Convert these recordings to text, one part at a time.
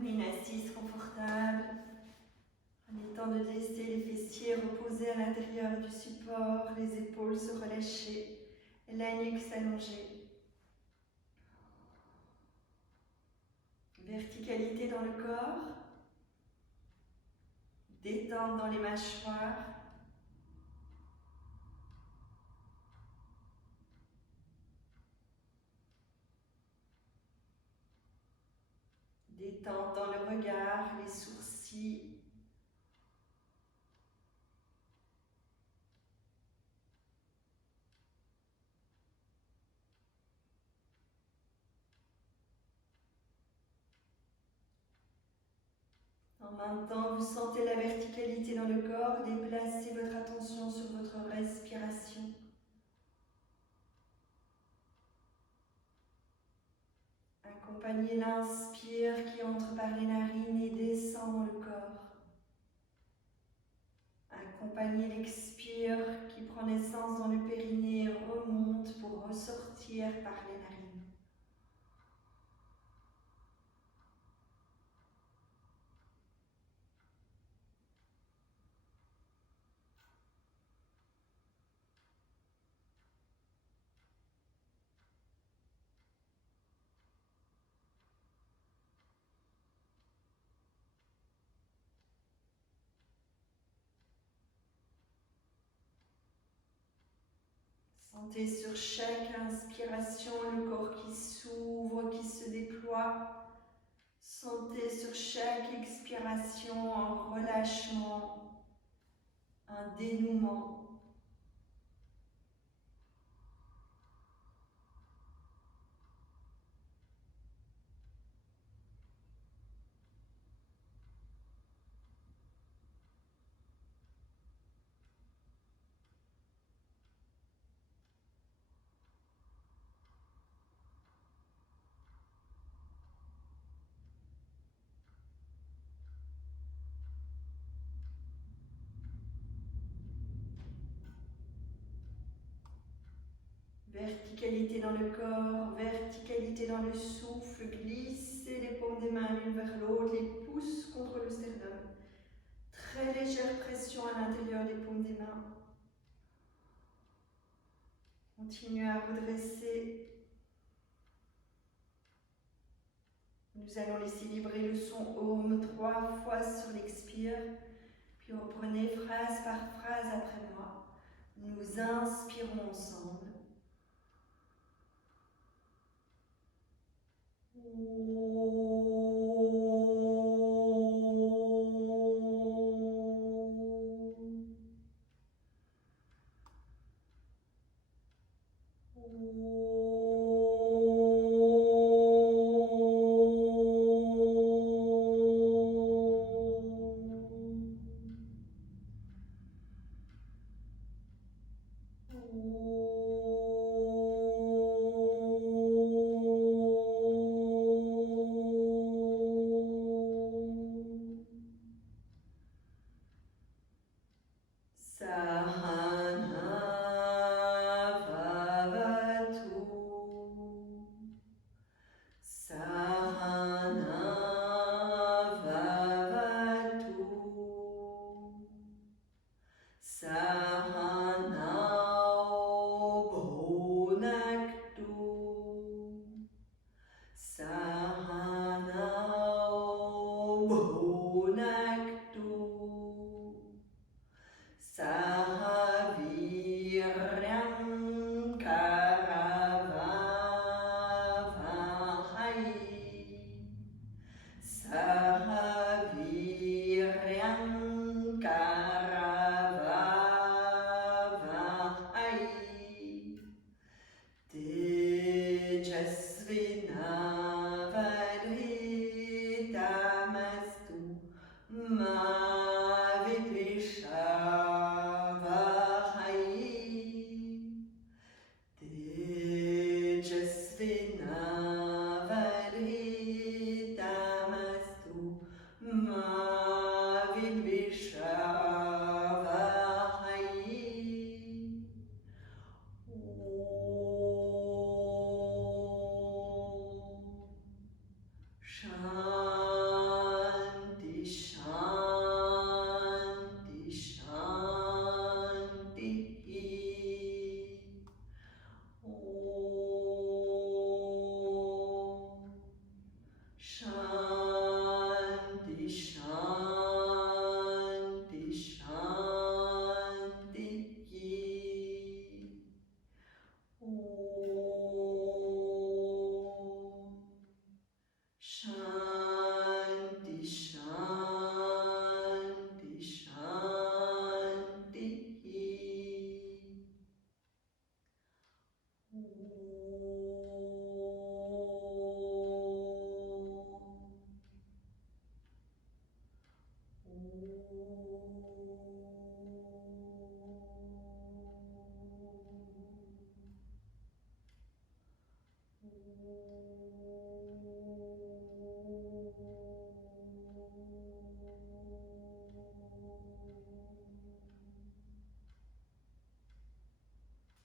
Prenez une assise confortable. Prenez le temps de laisser les fessiers reposer à l'intérieur du support, les épaules se relâcher et la nuque s'allonger. Verticalité dans le corps. Détente dans les mâchoires. Détente dans le regard, les sourcils. En même temps, vous sentez la verticalité dans le corps, déplacez votre attention sur votre respiration. Accompagnez l'inspire qui entre par les narines et descend dans le corps. Accompagnez l'expire qui prend naissance dans le périnée et remonte pour ressortir par les narines. Sentez sur chaque inspiration le corps qui s'ouvre, qui se déploie. Sentez sur chaque expiration un relâchement, un dénouement. Verticalité dans le corps, verticalité dans le souffle, glissez les paumes des mains l'une vers l'autre, les pouces contre le sternum. Très légère pression à l'intérieur des paumes des mains. Continuez à redresser. Nous allons laisser vibrer le son Om 3 fois sur l'expire, puis reprenez phrase par phrase après moi. Nous inspirons ensemble.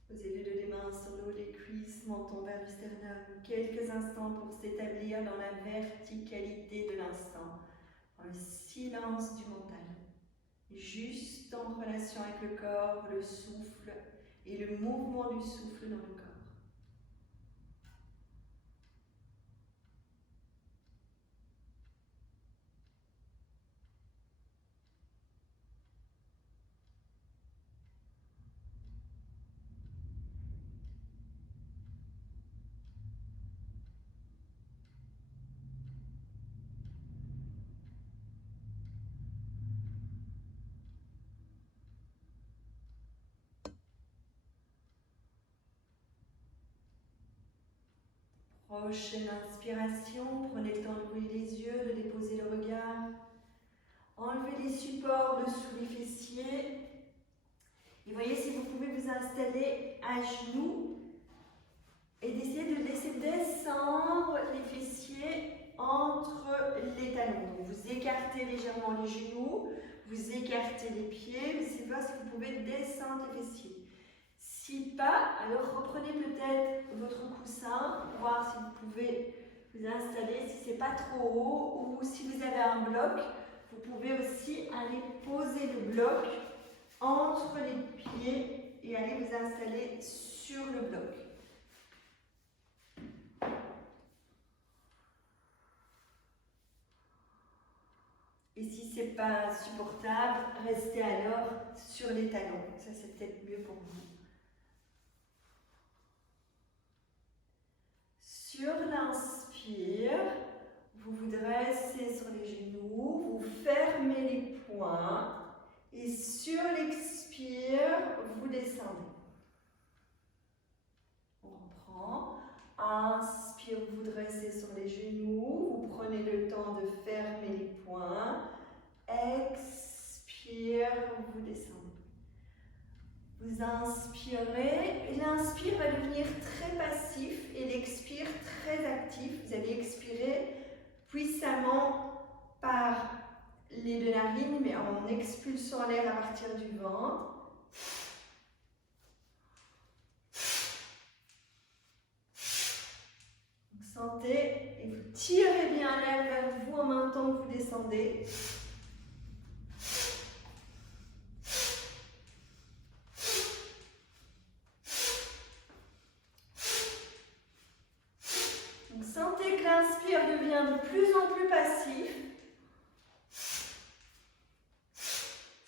Posez les deux mains sur le haut des cuisses, menton vers le sternum. Quelques instants pour s'établir dans la verticalité de l'instant, dans le silence du mental. Juste en relation avec le corps, le souffle et le mouvement du souffle dans le corps. Prochaine inspiration, prenez le temps d'ouvrir les yeux, de déposer le regard. Enlevez les supports dessous les fessiers. Et voyez si vous pouvez vous installer à genoux et d'essayer de laisser descendre les fessiers entre les talons. Donc vous écartez légèrement les genoux, vous écartez les pieds, vous essayez de voir si vous pouvez descendre les fessiers. Si pas, alors reprenez peut-être votre coussin pour voir si vous pouvez vous installer, si ce n'est pas trop haut, ou si vous avez un bloc, vous pouvez aussi aller poser le bloc entre les pieds et aller vous installer sur le bloc. Et si ce n'est pas supportable, restez alors sur les talons. Ça, c'est peut-être mieux pour vous. Sur l'inspire, vous vous dressez sur les genoux, vous fermez les poings et sur l'expire, vous descendez. On reprend. Inspire, vous vous dressez sur les genoux, vous prenez le temps de fermer les poings. Expire, vous descendez. Vous inspirez, et l'inspire va devenir très passif et l'expire très actif. Vous allez expirer puissamment par les deux narines, mais en expulsant l'air à partir du ventre. Vous sentez et vous tirez bien l'air vers vous en même temps que vous descendez. Sentez que l'inspire devient de plus en plus passif.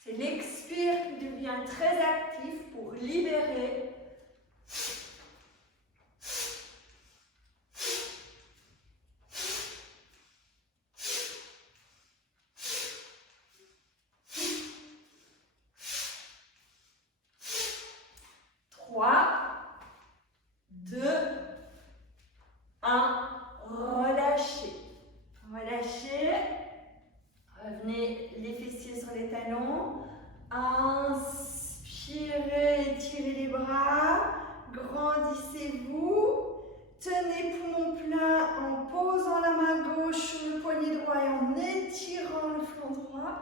C'est l'expire qui devient très actif pour libérer. Relâchez. Relâchez. Revenez les fessiers sur les talons. Inspirez, étirez les bras. Grandissez-vous. Tenez poumon plein en posant la main gauche sur le poignet droit et en étirant le flanc droit.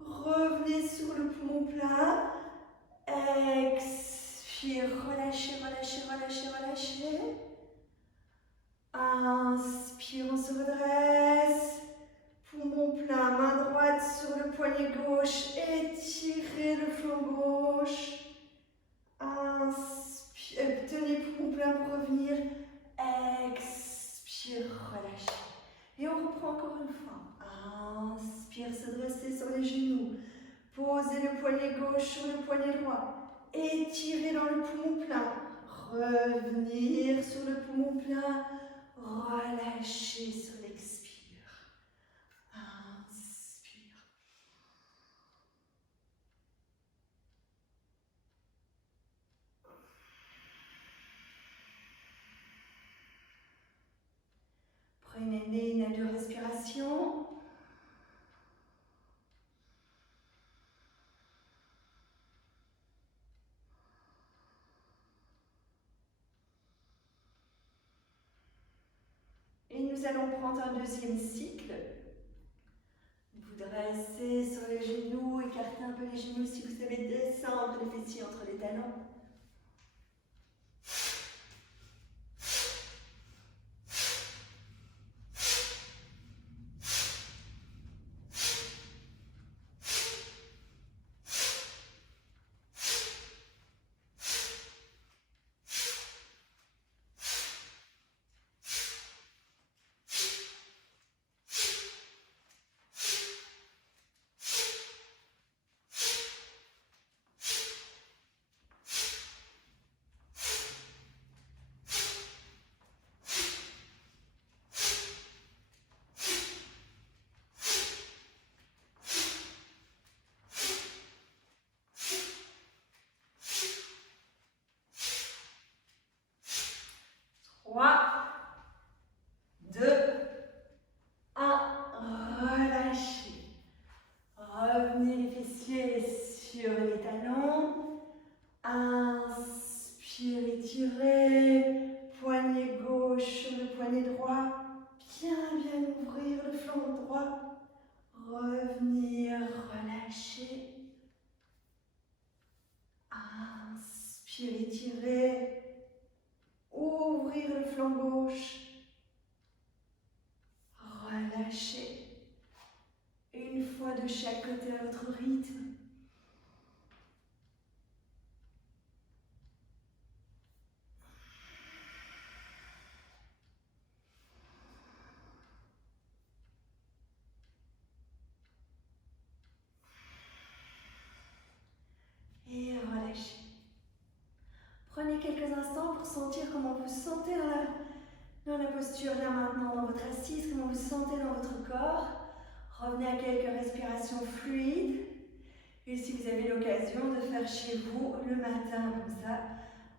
Revenez sur le poumon plein. Expire, relâchez, relâchez, relâchez, relâchez. Inspire, on se redresse. Poumon plein, main droite sur le poignet gauche. Étirez le flanc gauche. Inspire, tenez poumon plein pour revenir. Expire, relâchez. Et on reprend encore une fois. Inspire, se dresser sur les genoux. Posez le poignet gauche sur le poignet droit. Étirez dans le poumon plein. Revenir sur le poumon plein. Relâchez sur l'expire. Inspire. Prenez une à deux respirations. nous allons prendre un deuxième cycle. Vous dressez sur les genoux, écartez un peu les genoux si vous savez descendre les fessiers entre les talons. Étirer, ouvrir le flanc gauche, relâcher. Une fois de chaque côté à votre rythme. Et relâchez. Prenez quelques instants pour sentir comment vous sentez dans la posture là maintenant, dans votre assise, comment vous sentez dans votre corps. Revenez à quelques respirations fluides. Et si vous avez l'occasion de faire chez vous le matin comme ça,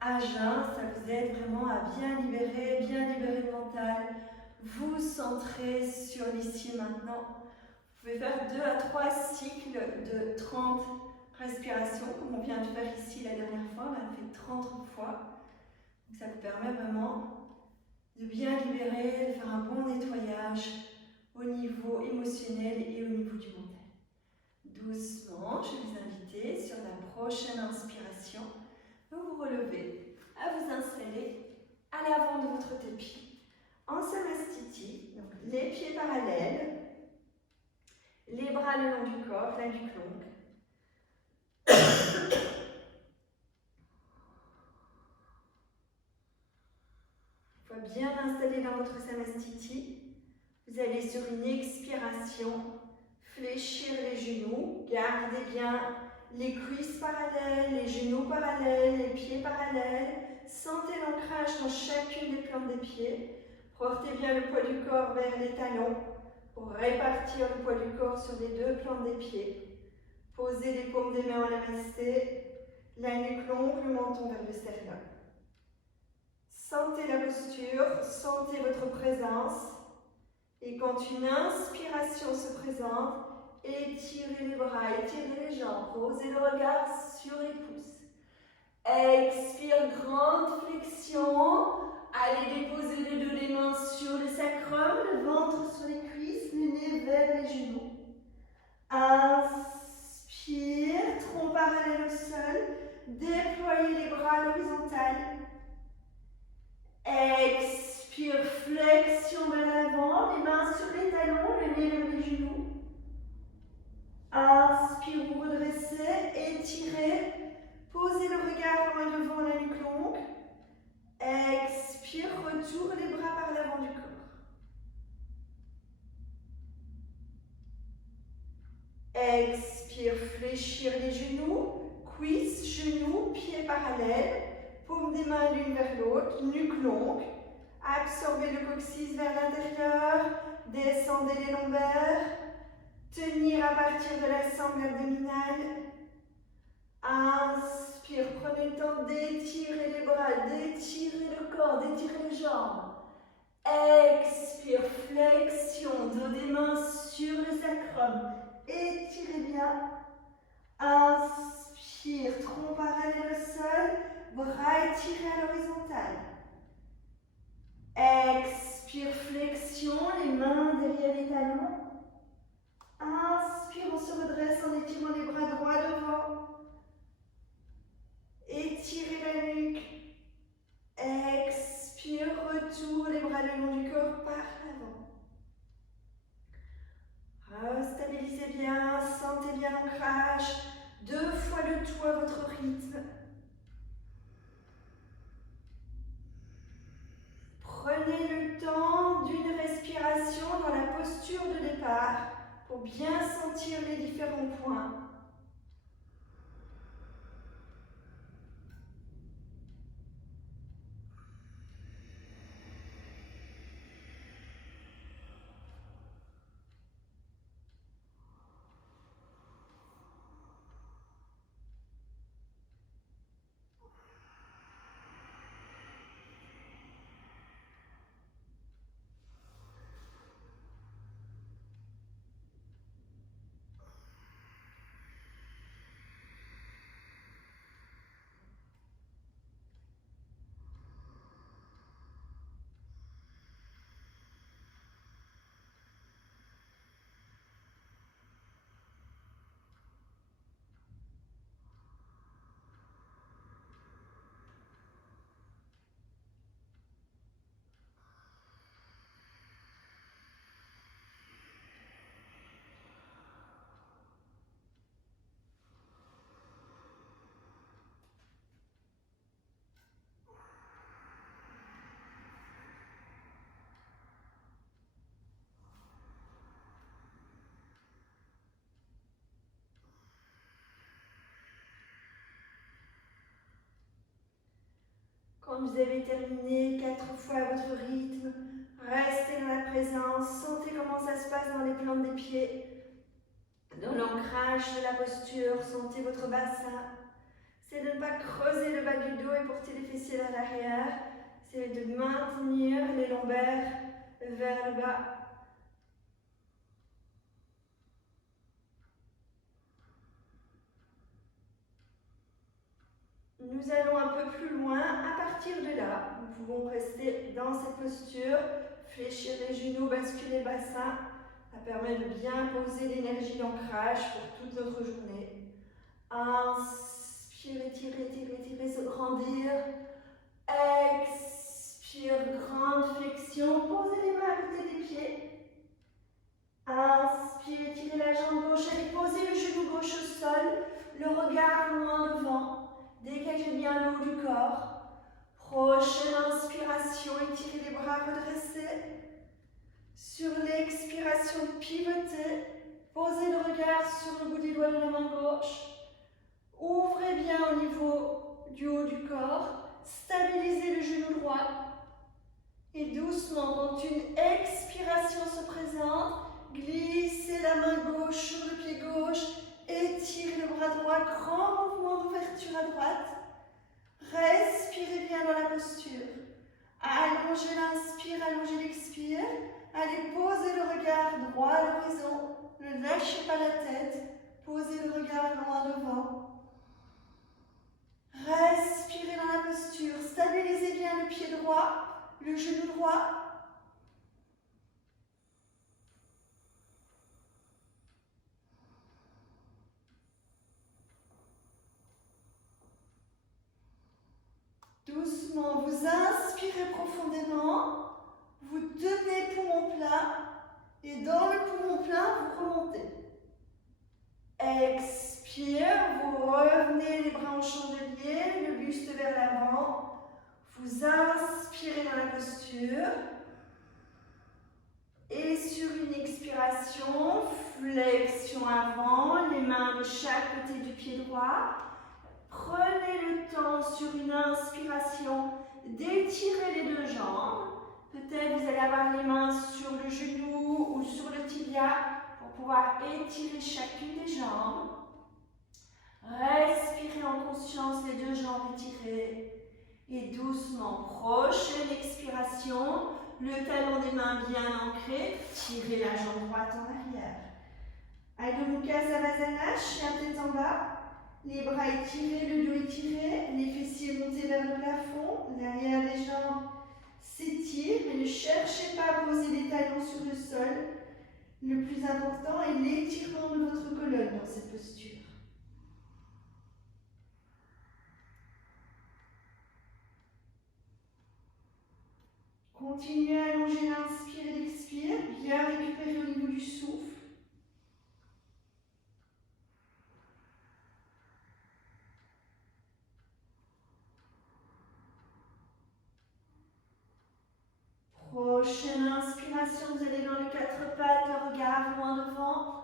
à jeun, ça vous aide vraiment à bien libérer le mental. Vous centrez sur l'ici et maintenant. Vous pouvez faire 2 à 3 cycles de 30 respirations, comme on vient de faire ici la dernière fois. On a fait 30 fois. Donc ça vous permet vraiment de bien libérer, de faire un bon nettoyage au niveau émotionnel et au niveau du mental. Doucement, je vais vous inviter sur la prochaine inspiration, vous vous relevez, à vous installer à l'avant de votre tapis, en Samastiti, donc les pieds parallèles, les bras le long du corps, la nuque longue. Une fois bien installé dans votre Samastiti, vous allez sur une expiration fléchir les genoux, gardez bien les cuisses parallèles, les genoux parallèles, les pieds parallèles. Sentez l'ancrage dans chacune des plantes des pieds. Portez bien le poids du corps vers les talons pour répartir le poids du corps sur les 2 plantes des pieds. Posez les paumes des mains en namasté, la nuque longue, le menton vers le sternum. Sentez la posture, sentez votre présence. Et quand une inspiration se présente, étirez les bras, étirez les jambes, posez le regard sur les pouces. Expire, grande flexion. Allez déposer les 2 mains sur le sacrum, le ventre sur les cuisses, le nez vers les genoux. Inspire, tronc parallèle au sol. Déployez les bras à l'horizontale. Expire, flexion vers l'avant, les mains sur les talons, le nez vers les genoux. Inspire, vous redressez, étirez, posez le regard loin devant la nuque longue. Expire, retour les bras par l'avant du corps. Expire, fléchir les genoux, cuisses, genoux, pieds parallèles. Paumes des mains l'une vers l'autre, nuque longue. Absorbez le coccyx vers l'intérieur. Descendez les lombaires. Tenir à partir de la sangle abdominale. Inspire, prenez le temps d'étirer les bras, d'étirer le corps, d'étirer les jambes. Expire, flexion, dos des mains sur le sacrum. Étirez bien. Inspire, tronc parallèle au sol. Bras étirés à l'horizontale. Expire, Expire, flexion, les mains derrière les talons. Inspire, on se redresse en étirant les bras droits devant. Étirez la nuque. Expire, retour, les bras le long du corps par l'avant. Stabilisez bien, sentez bien l'ancrage. 2 fois le tout à votre rythme. Prenez le temps d'une respiration dans la posture de départ pour bien sentir les différents points. Quand vous avez terminé 4 fois votre rythme, restez dans la présence, sentez comment ça se passe dans les plantes des pieds, dans l'ancrage de la posture, sentez votre bassin. C'est de ne pas creuser le bas du dos et porter les fessiers vers l'arrière, c'est de maintenir les lombaires vers le bas. Nous allons un peu plus loin. À partir de là, nous pouvons rester dans cette posture, fléchir les genoux, basculer le bassin. Ça permet de bien poser l'énergie d'ancrage pour toute notre journée. Inspire, étire, étire, étire, se grandir. Expire, grande flexion. Posez les mains à côté des pieds. Inspire, étirez la jambe gauche. Allez, posez le genou gauche au sol. Le regard loin devant. Dégagez bien le haut du corps. Prochaine inspiration, étirez les bras, redressez. Sur l'expiration, pivotez. Posez le regard sur le bout des doigts de la main gauche. Ouvrez bien au niveau du haut du corps. Stabilisez le genou droit. Et doucement, quand une expiration se présente, glissez la main gauche sur le pied gauche. Étirez le bras droit, grand mouvement d'ouverture à droite. Respirez bien dans la posture. Allongez l'inspire, allongez l'expire. Allez, posez le regard droit à l'horizon. Ne lâchez pas la tête. Posez le regard loin devant. Respirez dans la posture. Stabilisez bien le pied droit, le genou droit. Doucement, vous inspirez profondément, vous tenez poumon plein et dans le poumon plein, vous remontez. Expire, vous revenez les bras en chandelier, le buste vers l'avant. Vous inspirez dans la posture. Et sur une expiration, flexion avant, les mains de chaque côté du pied droit. Prenez le temps sur une inspiration d'étirer les deux jambes. Peut-être vous allez avoir les mains sur le genou ou sur le tibia pour pouvoir étirer chacune des jambes. Respirez en conscience les deux jambes étirées. Et doucement, prochaine expiration, le talon des mains bien ancré, tirez la jambe droite en arrière. Adho Mukha Savasana, chien tête en bas. Les bras étirés, le dos étiré, les fessiers montés vers le plafond, l'arrière des jambes s'étire, mais le cherchez pas à poser les talons sur le sol. Le plus important est l'étirement de votre colonne dans cette posture. Continuez à allonger l'inspire et l'expire, bien récupérer au niveau du souffle. Prochaine inspiration, vous allez dans les quatre pattes, le regard loin devant.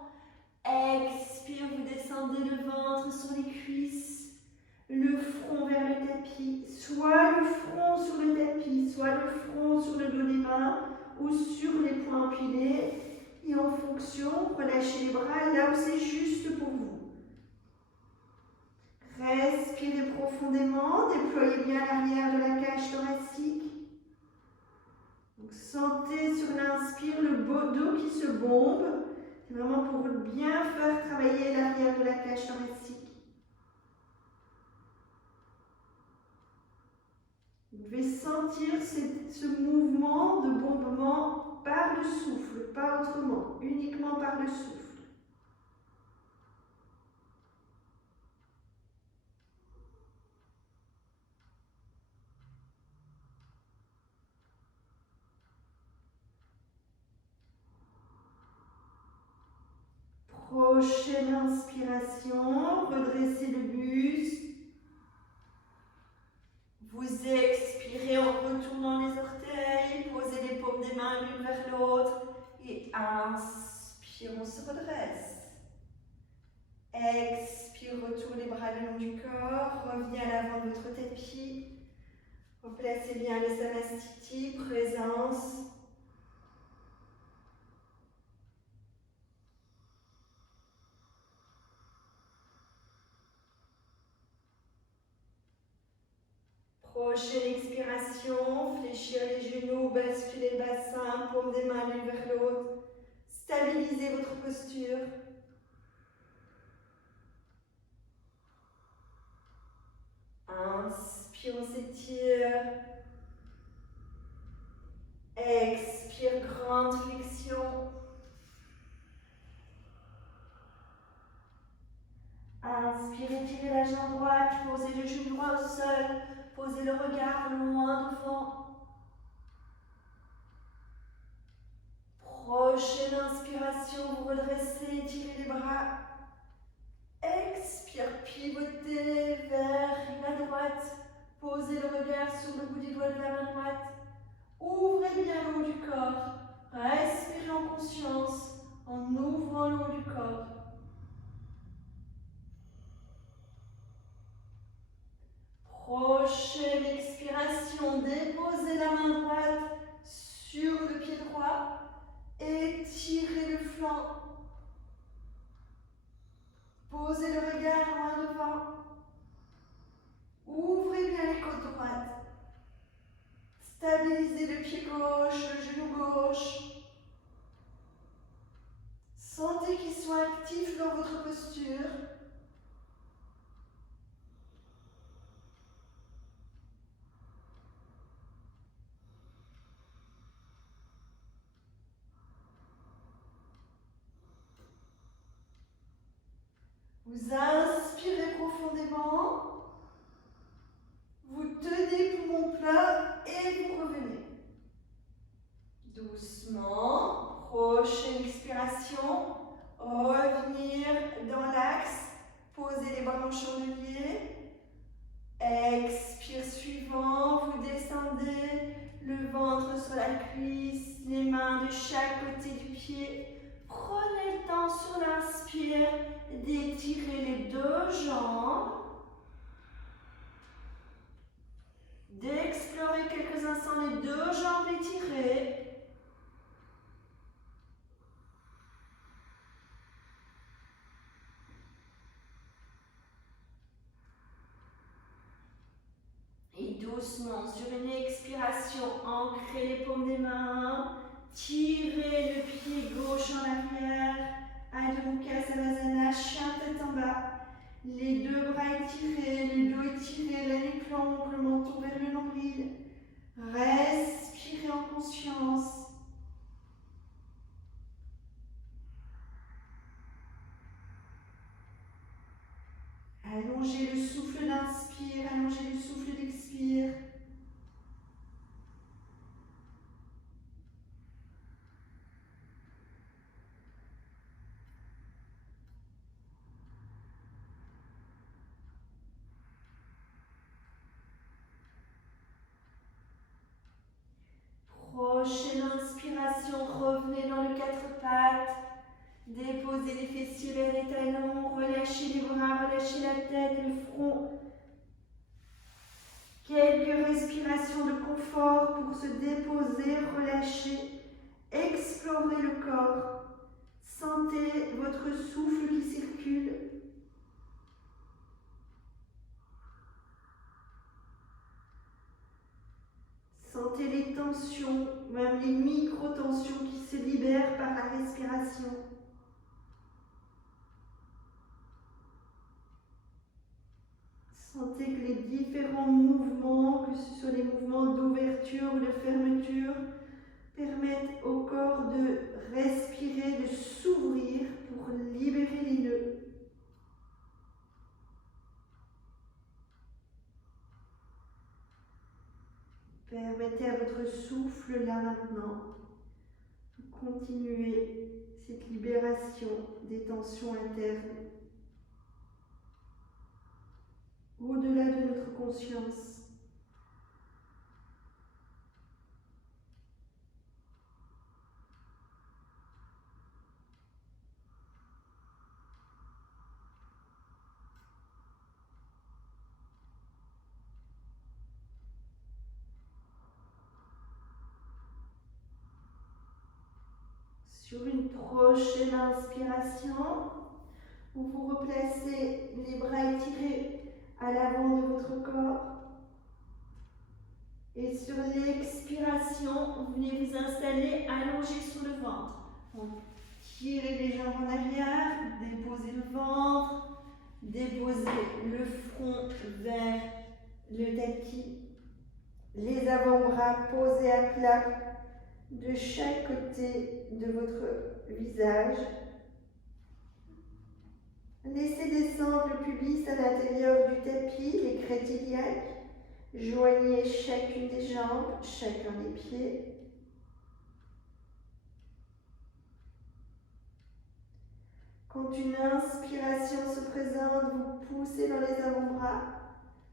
Expire, vous descendez le ventre sur les cuisses, le front vers le tapis. Soit le front sur le tapis, soit le front sur le dos des mains ou sur les poings empilés. Et en fonction, relâchez les bras là où c'est juste pour vous. Respirez profondément, déployez bien l'arrière de la cage thoracique. Donc, sentez sur l'inspire le dos qui se bombe. C'est vraiment pour bien faire travailler l'arrière de la cage thoracique. Vous devez sentir ce mouvement de bombement par le souffle, pas autrement, uniquement par le souffle. Prochaine inspiration, redressez le buste. Vous expirez en retournant les orteils, posez les paumes des mains l'une vers l'autre et inspire, on se redresse. Expire, retourne les bras le long du corps, revenez à l'avant de votre tapis. Replacez bien les samastiti, présence. Prochaine expiration, fléchir les genoux, basculer le bassin, paume des mains l'une vers l'autre. Stabilisez votre posture. Inspire, on s'étire. Expire, grande flexion. Inspire, étirez la jambe droite, posez le genou droit au sol, posez le regard loin devant. Prochaine inspiration, vous redressez, étirez les bras. Expire, pivotez vers la droite. Posez le regard sur le bout des doigts de la main droite. Ouvrez bien le haut du corps. Respirez en conscience en ouvrant le haut du corps. Prochaine expiration, déposez la main droite sur le pied droit. Étirez le flanc. Posez le regard loin devant. Ouvrez bien les côtes droites. Stabilisez le pied gauche, le genou gauche. Sentez qu'ils soient actifs dans votre posture. Vous inspirez profondément. Vous tenez poumon plat et vous revenez. Doucement, prochaine expiration, revenir dans l'axe, posez les bras en chandelier. Expire suivant, vous descendez le ventre sur la cuisse, les mains de chaque côté du pied. Prenez le temps sur l'inspire d'étirer les deux jambes. D'explorer quelques instants les deux jambes étirées. Et doucement, sur une expiration, ancrez les paumes des mains. Tirez le pied gauche en arrière. Adho Mukha Savasana, chien tête en bas. Les deux bras étirés, les dos étirés, la nuque longue, le menton vers le nombril. Respirez en conscience. Allongez le souffle d'inspire, allongez le souffle d'expire. Prochaine inspiration, revenez dans le quatre pattes. Déposez les fessiers vers les talons, relâchez les bras, relâchez la tête, le front. Quelques respirations de confort pour se déposer, relâcher, explorer le corps. Sentez votre souffle qui circule. Sentez les tensions, même les micro-tensions qui se libèrent par la respiration. Sentez que les différents mouvements, que ce soit les mouvements d'ouverture ou de fermeture, permettent au corps de respirer, de s'ouvrir pour libérer les nœuds. Permettez à votre souffle, là maintenant, de continuer cette libération des tensions internes au-delà de notre conscience. Sur une prochaine inspiration, vous vous replacez les bras étirés à l'avant de votre corps. Et sur l'expiration, vous venez vous installer allongé sur le ventre. Donc, tirez les jambes en arrière, déposez le ventre, déposez le front vers le tapis. Les avant-bras posés à plat de chaque côté de votre visage. Laissez descendre le pubis à l'intérieur du tapis, les crêtes iliaques. Joignez chacune des jambes, chacun des pieds. Quand une inspiration se présente, vous poussez dans les avant-bras.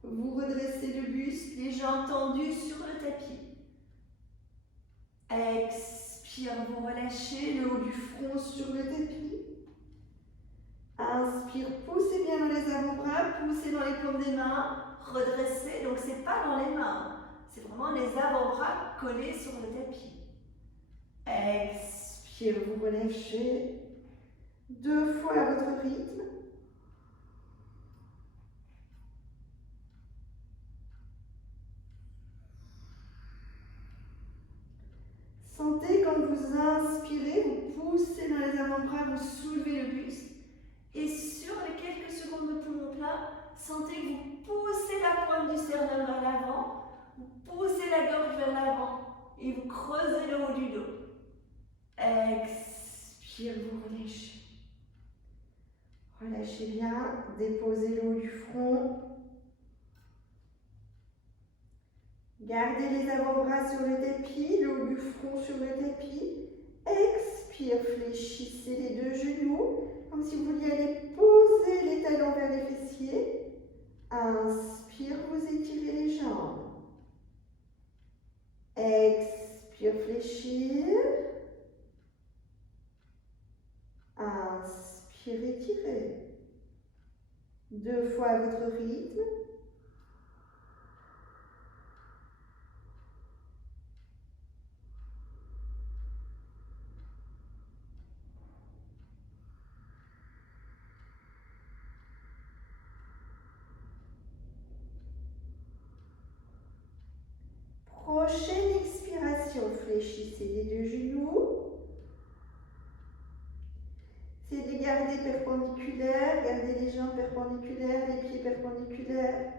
Vous redressez le buste, les jambes tendues sur le tapis. Expire, vous relâchez le haut du front sur le tapis. Inspire, poussez bien dans les avant-bras, poussez dans les paumes des mains, redressez. Donc c'est pas dans les mains, c'est vraiment les avant-bras collés sur le tapis. Expire, vous relâchez. 2 fois à votre rythme. Sentez quand vous inspirez, vous poussez dans les avant-bras, vous soulevez le buste. Et sur les quelques secondes de poumon plat, sentez que vous poussez la pointe du sternum vers l'avant, vous poussez la gorge vers l'avant et vous creusez le haut du dos. Expire, vous relâchez. Relâchez bien, déposez le haut du front. Gardez les avant-bras sur le tapis, le haut du front sur le tapis. Expire, fléchissez les 2 genoux, comme si vous vouliez aller poser les talons vers les fessiers. Inspire, vous étirez les jambes. Expire, fléchir. Inspire, étirez. 2 fois à votre rythme. Prochaine expiration, fléchissez les 2 genoux. C'est de garder perpendiculaire, gardez les jambes perpendiculaires, les pieds perpendiculaires.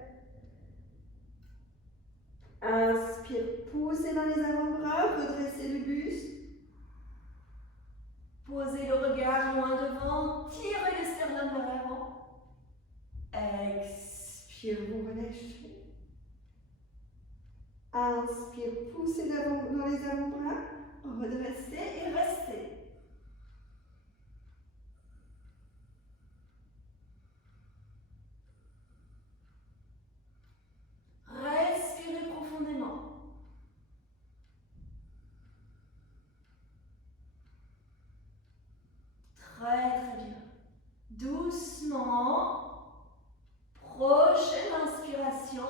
Inspire, poussez dans les avant-bras, redressez le buste. Posez le regard loin devant, tirez le sternum vers l'avant. Expire. redressez et restez. Respirez profondément. Très très bien. Doucement, prochaine inspiration,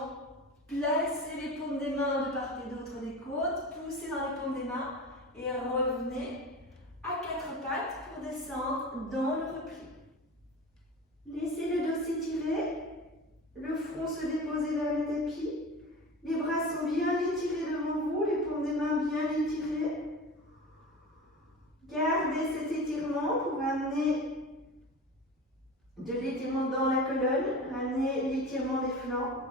placez les paumes des mains de part et d'autre des côtes, poussez dans les paumes des mains et revenez à quatre pattes pour descendre dans le repli. Laissez le dos s'étirer, le front se déposer vers le tapis, les bras sont bien étirés devant vous, les paumes des mains bien étirées. Gardez cet étirement pour amener de l'étirement dans la colonne, amener l'étirement des flancs.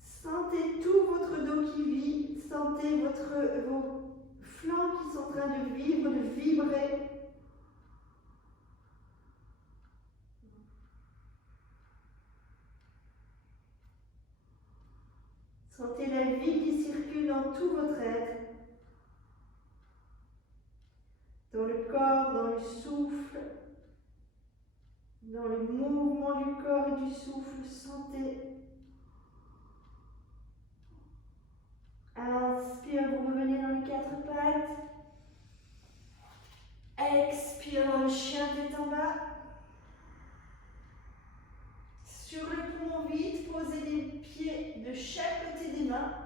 Sentez tout votre dos qui vit, sentez vos flancs qui sont en train de vivre, de vibrer. Sentez la vie qui circule dans tout votre être. Dans le corps, dans le souffle, dans le mouvement du corps et du souffle, sentez. Inspire, vous revenez dans les quatre pattes. Expire dans le chien tête en bas. Sur le poumon vide, posez les pieds de chaque côté des mains.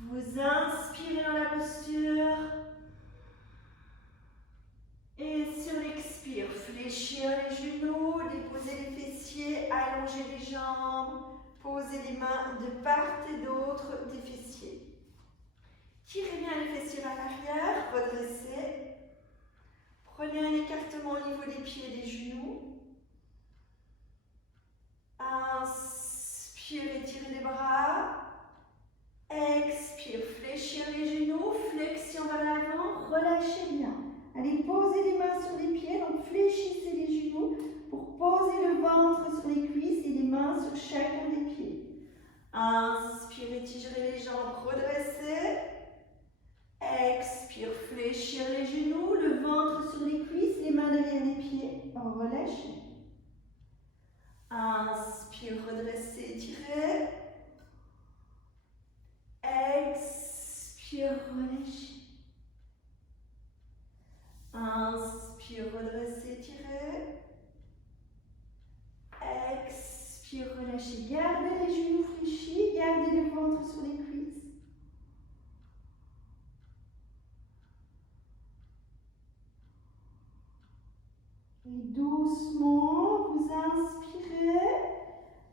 Vous inspirez dans la posture. Et sur l'expire, fléchir les genoux, déposer les fessiers, allonger les jambes, posez les mains de part et d'autre des fessiers. Tirez bien les fessiers vers l'arrière, redressez. Prenez un écartement au niveau des pieds et des genoux. Inspire, étirez les bras. Expire, fléchir les genoux, flexion vers l'avant, relâchez bien. Allez, posez les mains sur les pieds, donc fléchissez les genoux pour poser le ventre sur les cuisses et les mains sur chacun des pieds. Inspirez, tirez les jambes, redressez. Expire, fléchir les genoux, le ventre sur les cuisses, les mains derrière les pieds, relâchez. Inspire, redressez, tirez. Expire, relâchez. Inspire, redressez, tirez. Expire, relâchez. Gardez les genoux fléchis, gardez le ventre sur les cuisses. Et doucement, vous inspirez.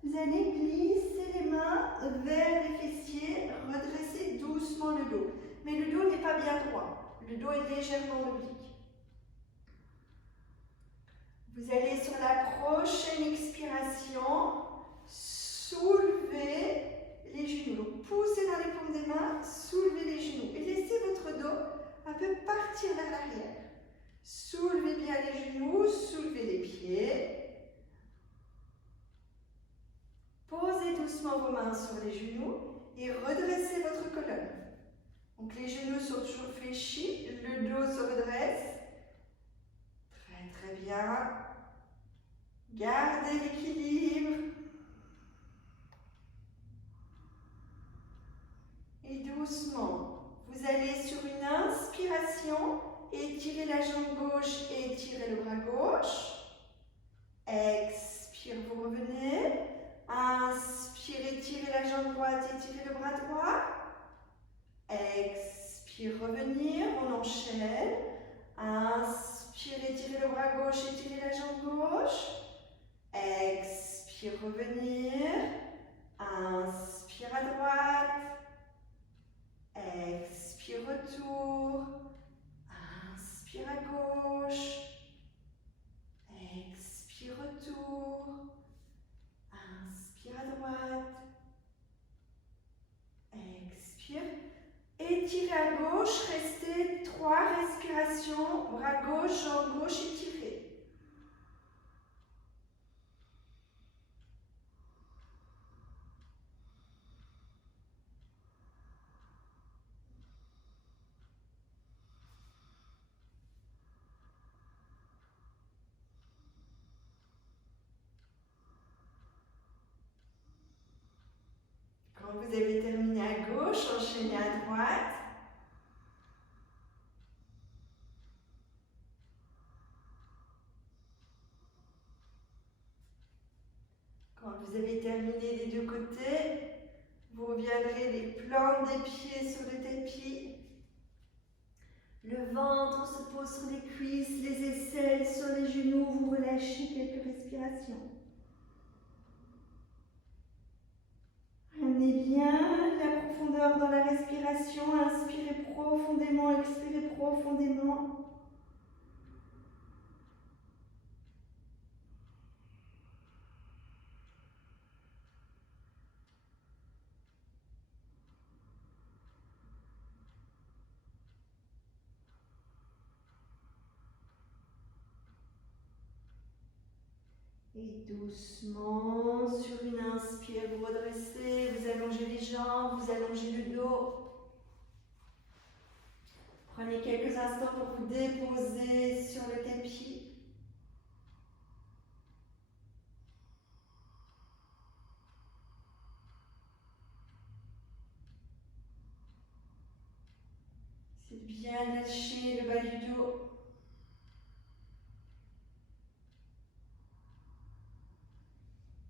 Vous allez glisser les mains vers les fessiers, redresser doucement le dos. Mais le dos n'est pas bien droit. Le dos est légèrement oblique. Vous allez sur la prochaine expiration soulever les genoux. Donc, poussez dans les paumes des mains, soulevez les genoux et laissez votre dos un peu partir vers l'arrière. Soulevez bien les genoux, soulevez les pieds. Posez doucement vos mains sur les genoux et redressez votre colonne. Donc les genoux sont toujours fléchis, le dos se redresse. Très très bien. Gardez l'équilibre. Et doucement, vous allez sur une inspiration, étirez la jambe gauche et étirez le bras gauche. Expire, vous revenez. Inspire, étirez la jambe droite, étirez le bras droit. Expire, revenir, on enchaîne. Inspire, étirez le bras gauche, étirez la jambe gauche. Expire, revenir. Inspire à droite. Expire, retour. Inspire à gauche. Expire, retour. Inspire à droite. Expire. Étirez à gauche, restez 3 respirations. Bras gauche, jambe gauche, étirez. vous avez terminé à gauche, enchaînez à droite. Quand vous avez terminé des deux côtés, vous viendrez les plantes des pieds sur le tapis. Le ventre se pose sur les cuisses, les aisselles sur les genoux. Vous relâchez quelques respirations. Ramenez bien la profondeur dans la respiration. Inspirez profondément, expirez profondément. Et doucement, sur une inspire, vous redressez, vous allongez les jambes, vous allongez le dos. Prenez quelques instants pour vous déposer sur le tapis. C'est bien lâcher le bas du dos.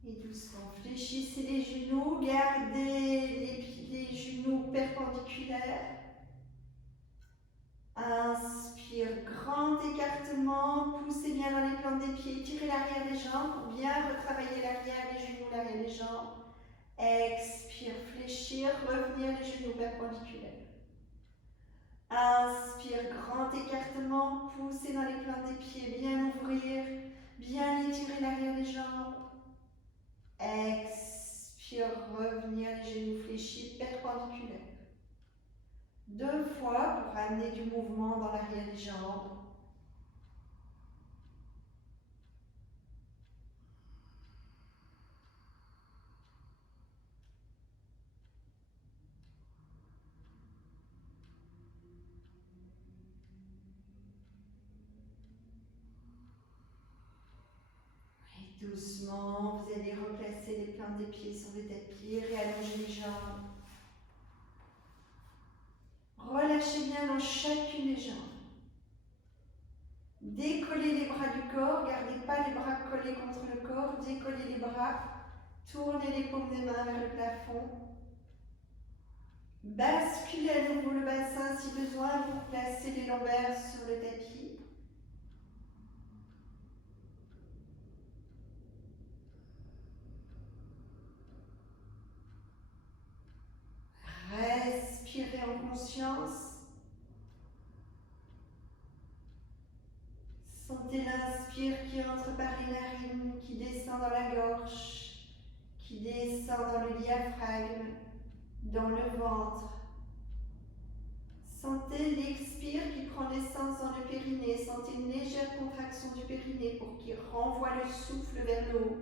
Et doucement, fléchissez les genoux, gardez les genoux perpendiculaires. Inspire, grand écartement, poussez bien dans les plantes des pieds, tirez l'arrière des jambes pour bien retravailler l'arrière des genoux, l'arrière des jambes. Expire, fléchir, revenir les genoux perpendiculaires. Inspire, grand écartement, poussez dans les plantes des pieds, bien ouvrir, bien étirer l'arrière des jambes. Expire, revenir les genoux fléchis, perpendiculaires. 2 fois pour amener du mouvement dans l'arrière des jambes. Et doucement, vous allez replacer les plantes des pieds sur le tapis, réallonger les jambes. Relâchez bien dans chacune des jambes. Décollez les bras du corps, gardez pas les bras collés contre le corps, décollez les bras, tournez les paumes des mains vers le plafond. Basculez à nouveau le bassin si besoin pour placer les lombaires sur le tapis. Respirez en conscience. Sentez l'inspire qui entre par les narines, qui descend dans la gorge, qui descend dans le diaphragme, dans le ventre. Sentez l'expire qui prend naissance dans le périnée. Sentez une légère contraction du périnée pour qu'il renvoie le souffle vers le haut.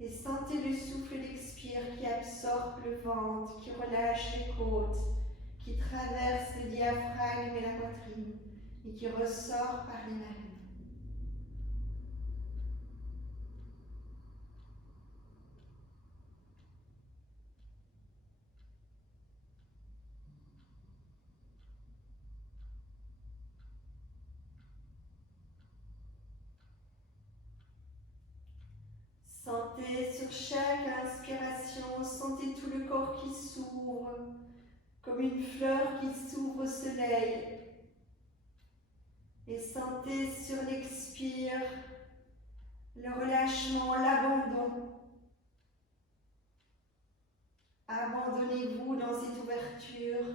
Et sentez le souffle d'expire qui absorbe le ventre, qui relâche les côtes, qui traverse le diaphragme et la poitrine et qui ressort par les narines. Sentez sur chaque inspiration, sentez tout le corps qui s'ouvre, comme une fleur qui s'ouvre au soleil. Et sentez sur l'expire le relâchement, l'abandon. Abandonnez-vous dans cette ouverture.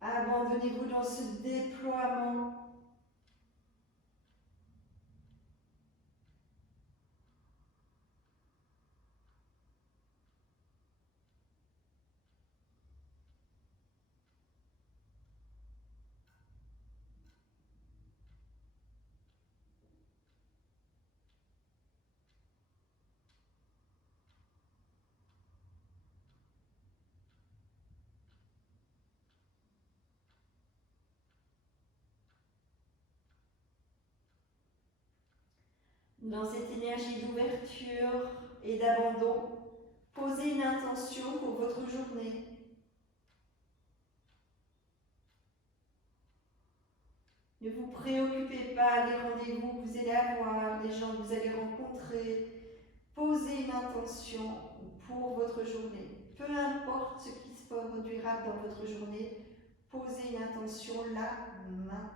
Abandonnez-vous dans ce déploiement. Dans cette énergie d'ouverture, et d'abandon, posez une intention pour votre journée. Ne vous préoccupez pas des rendez-vous que vous allez avoir, des gens que vous allez rencontrer. Posez une intention pour votre journée. Peu importe ce qui se produira dans votre journée, posez une intention là, maintenant.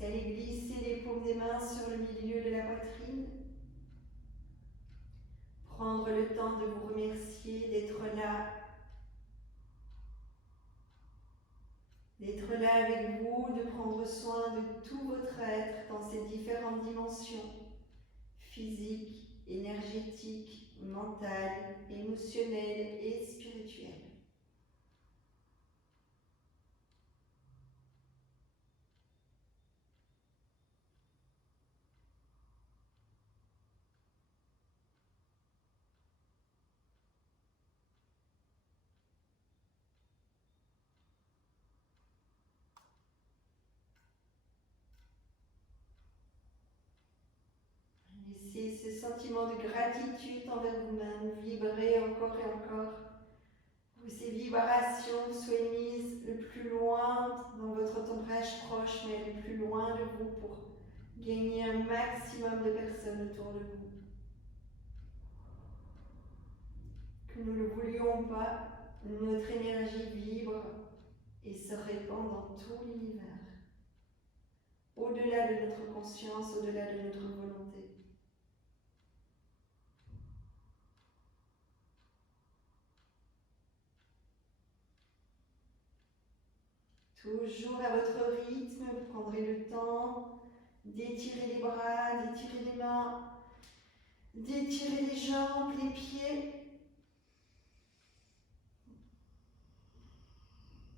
Vous allez glisser les paumes des mains sur le milieu de la poitrine. Prendre le temps de vous remercier d'être là. D'être là avec vous, de prendre soin de tout votre être dans ces différentes dimensions. Physique, énergétique, mentale, émotionnelle et spirituelle. Laissez ce sentiment de gratitude envers vous-même vibrer encore et encore. Que ces vibrations soient mises le plus loin dans votre entourage proche, mais le plus loin de vous pour gagner un maximum de personnes autour de vous. Que nous ne le voulions pas, notre énergie vibre et se répand dans tout l'univers. Au-delà de notre conscience, au-delà de notre volonté. Toujours à votre rythme, vous prendrez le temps d'étirer les bras, d'étirer les mains, d'étirer les jambes, les pieds.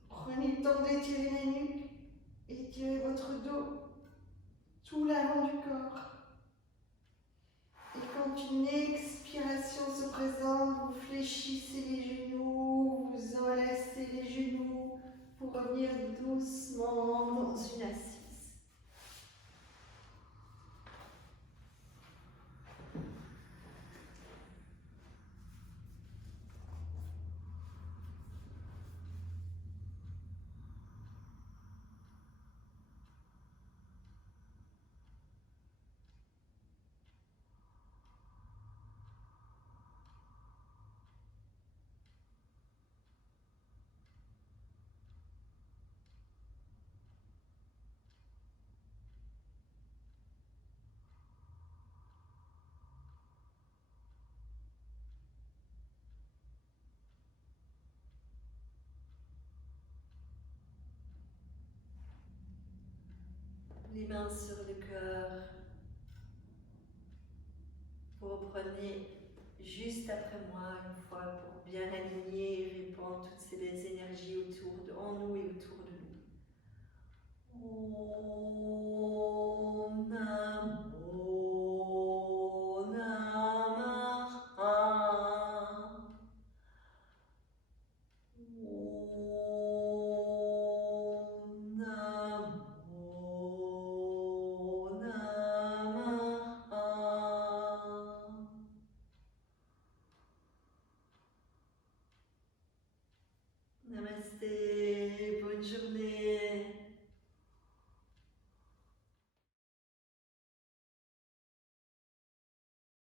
Prenez le temps d'étirer la nuque, étirez votre dos, tout l'avant du corps. Et quand une expiration se présente, vous fléchissez les genoux, vous enlacez les genoux pour revenir doucement dans une assise. Les mains sur le cœur. Vous reprenez juste après moi une fois pour bien aligner et répandre toutes ces belles énergies en nous et autour de nous. Om Namo